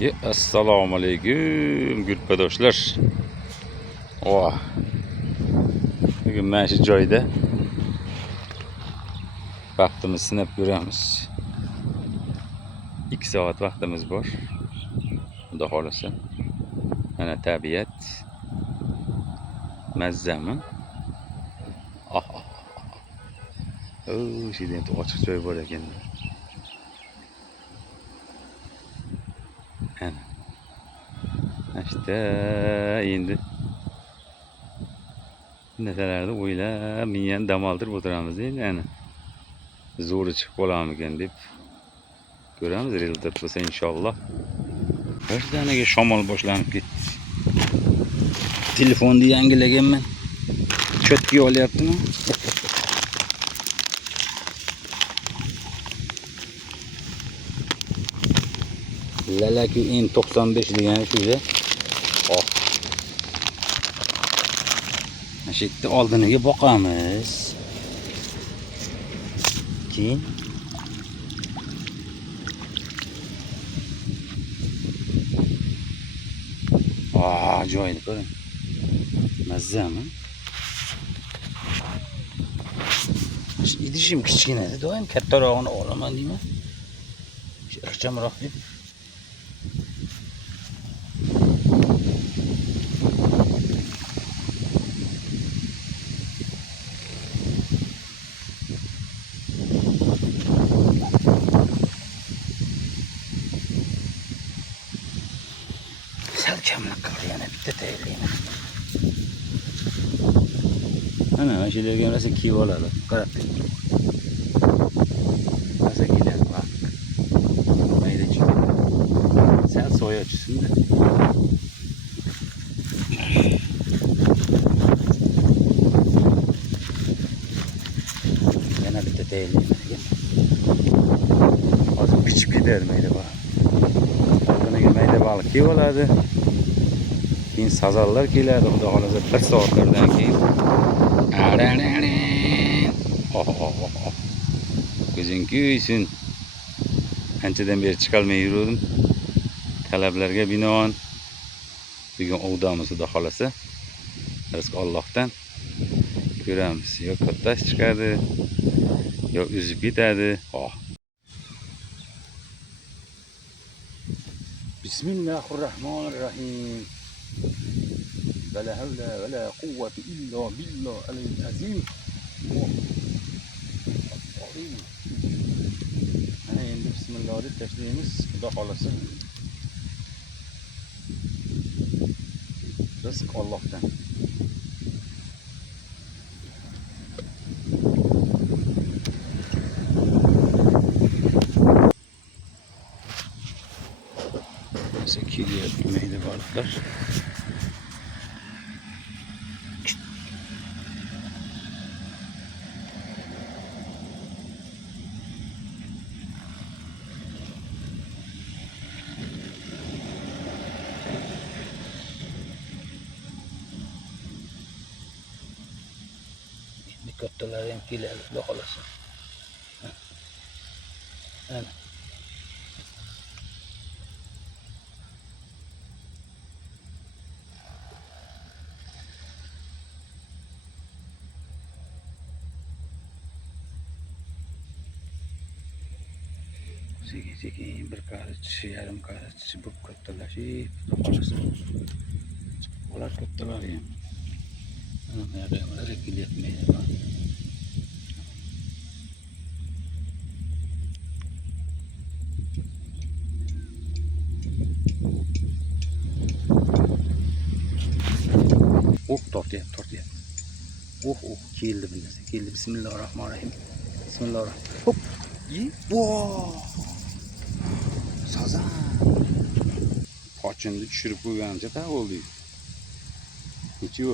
Assalomu alaykum gulpadoshlar. Oh. Bugun mana shu joyda vaqtimizni sinab ko'ramiz. 2 soat vaqtimiz bor. Xudo xolasa. Mana tabiat. Mazzami. Shu yerda ochiq joy bor ekan. Ana. İşte endi narsalarni o'ylab men dam oldirib o'tiramiz endi. Ana zo'ri chiqib qolamikan deb ko'ramiz. Rezultat bo'lsa inshaalloh. Birdaniga shamol boshlanib ketdi. Telefonni yangilaganman. Cho'tga olyaptimi? Lalaki M95 degani shu-da. Oh. Mana shu yerda oldiniga boqamiz. Keyin joyni ko'ring. Mazzami? Idishim kichkina edi, doim kattarog'ini olaman deyman. Shu ixchamroq deb. Kamlik qildi yana bitta tayyorlayman. Ana mana shu yerga rosa kiyib oladi. Qarab. Rosa keladi vaqt. Mayda chiqdi. Sal soya chiqsin-da. Yana bitta tayyorlayman. Hozir bichib ketadi mayda baliq. Bunaga mayda baliq kiyib oladi. Keyin sazallar keladi, xudo xolasa 1 soatlardan keyin. Ko'zing kuysin. Anchadan beri chiqolmay yurdim. Talablarga binoan bugun ovdamiz, xudo xolasa. Rizq Allohdan. Ko'ramiz, yo kattasi chiqadi, yo uzib ketadi. Bismillahirrahmanirrahim. ولا حول ولا قوة إلا بالله العظيم. Ana endi bismillah deb tashlaymiz, xudo xolasa. Rizq Allohdan. Kelyapti mayda baliqlar. Kattalar ham keladi, xudo xolasa. Ana. Sekin bir qarich, yarim qarich bu kattalashib, xudo xolasa. Ular kattalar ham. Ana ular kelyapmaydi. Tortyapti. Keldi bu narsa. Keldi. Bismillahirrahmanirrahim. Bismillahirrahmanirrahim. Hop. Sazan. Qochindi tushirib qo'ygancha bo'ldi. Nechio?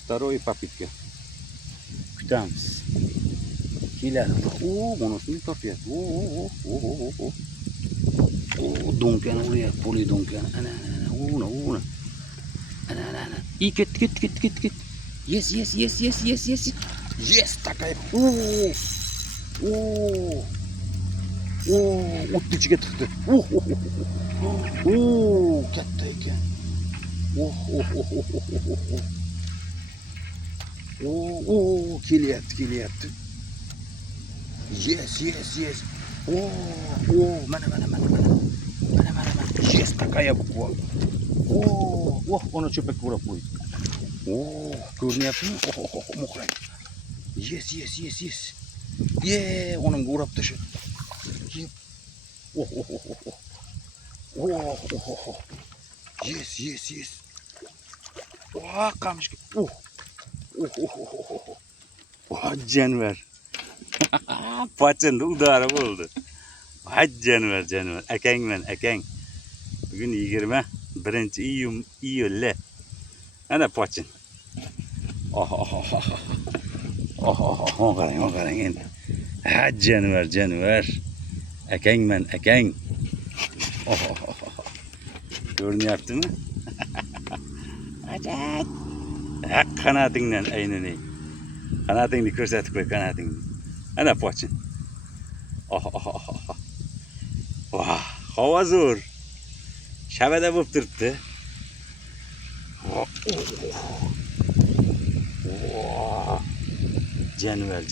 Второй попытка. Kutamiz. Keladi. Bunisi tortyapti. Donkani uryapti, poli donkani. Ana. Ana. Ket. Yes. Yes, такая. o'tni ichiga tiqdi. Katta ekan. Kelyapti. Yes. Mana. Yes, какая буква. Ona cho'pakka o'rab qo'ydi. Ko'rinyaptimi? Mo'qrang. Yes. Onamga o'rab tashladi. Yes. Qamishga. Canavar. Paçında udara oldu. Canavar. Akang. Bugün 21 iyul. Ana paçın. Qarang endi. Canavar. Akang. Ko'rinyaptimi? Ajab. Qanotingdan aynini. Qanotingni ko'rsatib qo'y, qanotingni. Ana pochın. Hava zo'r. Shabada bo'lib turibdi. Canavar.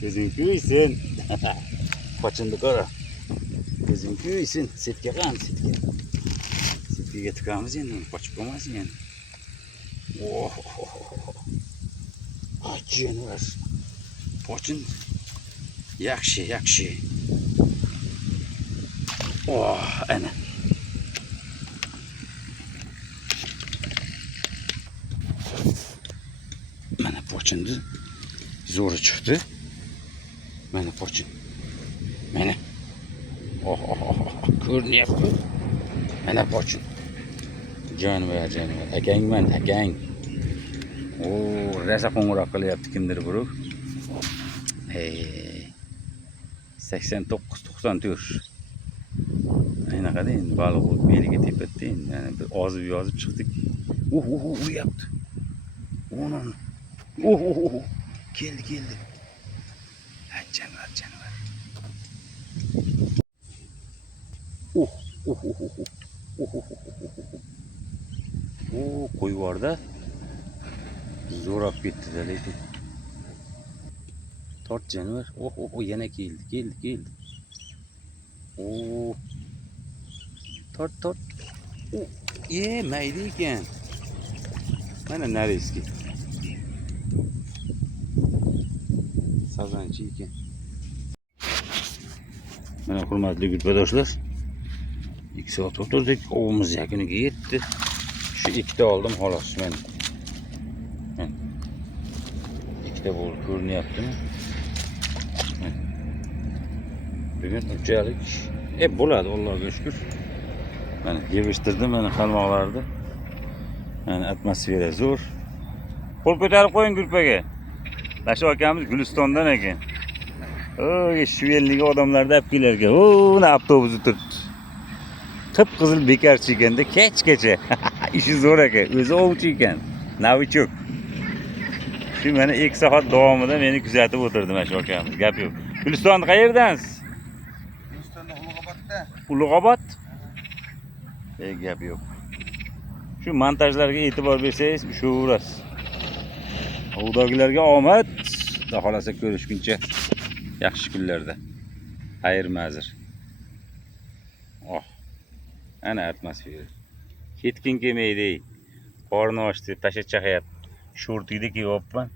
Ko'zing kuysin. Pochindi qara. Ko'zing kuysin. Setga qani, setga. Setga tiqamiz endi, qochib qolmasin endi. Canavar. Poçin. Yaxshi. Ana. Mana pochindi. Zo'ri chiqdi. Mana poçin. Mana. Ko'rinyapti. Mana poçin. Canavar. Akang. Rasa qo'ng'iroq qilyapti kimdir biroq. 89-94. Aynaqa endi baliq o'tib beliga tepatdi endi. Yani bir yozib chiqdik. Uyapti. Onun. Keldi. Canavar. Qo'y borda. Zo'rab ketdi lekin. Tort canavar. Yana keldi. Tort. Mayda ekan. Mana nareski. Sazanchi ekan. Mana hurmatli yurtdoshlar. 2 soat o'tirdik, ovimiz yakuniga yetdi. Shu ikkita oldim xolos men. Ikkita bo'ldi, ko'rinyaptimi? Bugun unchalik bo'ladi, Allohga shukr. Mana yig'ishtirdim mana qalmoqlarni. Mana atmosfera zo'r. Qo'l ko'tarib qo'ying Gulpaga. Lasho akamiz Gulistondan ekan. Shvelniga odamlarni olib kelarkan. Uni avtobusi turibdi. Qip-qizil bekarchi ekanda, kechgacha. Ishi zo'r ekan, o'zi ovchi ekan. Novichok. Shu mana 2 soat davomida meni kuzatib o'tirdi mana shu akamiz. Gap yo'q. Gulistonda qayerdansiz? Gulistonda Ulug'obodda. Ulug'obod? Gap yo'q. Shu montajlarga e'tibor bersangiz, shu ras. Ovdagilarga omad. Xudo xolasa ko'rishguncha yaxshi kunlarda. Xayr ma'zir. Ana atmosfera. Ketgin kelmaydi. Qorni ochdi, tasha chaqayapti. Shortingni kiyibman.